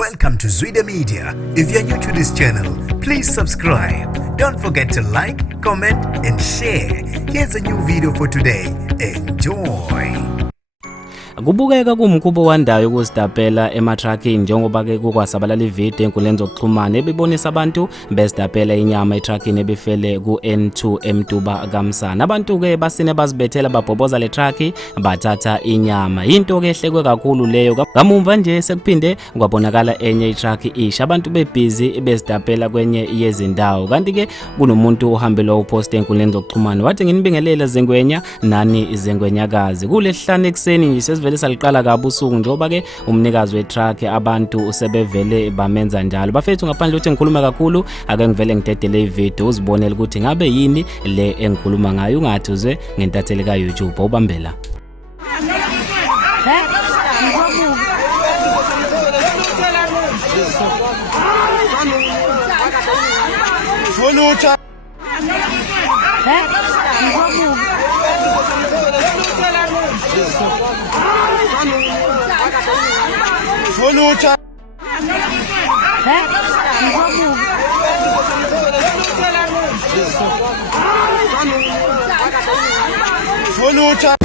Welcome to Zwida Media. If you're new to this channel, please subscribe. Don't forget to like, comment and share. Here's a new video for today. Enjoy. Kubukeka kumkhubo wandayo ukuzitapela ematracking njengoba ke kukwasabalala ivideo enkundleni zokuxhumana ebibonisa abantu bezitapela inyama etracking ebifele ku N2 Mtuba kaMsana. Abantu ke basine bazibethela babhoboza le truck bathatha inyama. Into ke ehlekwe kakhulu leyo. Kamumva nje sekuphinde kwabonakala enye itruck isha. Abantu bebhizi bezitapela kwenye yezindawo. Kanti ke kunomuntu ohambela upost enkundleni zokuxhumana wathi nginibingelela zengwenya nani izengwenyakazi. Kulehlane ekseni nje saliqala kabi usuku njengoba ke umnikazi wetruck abantu usebevele bamenza njalo. Bafethu ngaphandle ukuthi ngikhuluma kakhulu ake ngivele ngidedele ivideo uzibonele ukuthi ngabe yini le engikhuluma ngayo ungathi uze ngentathele ka YouTube ubambela. Sonuça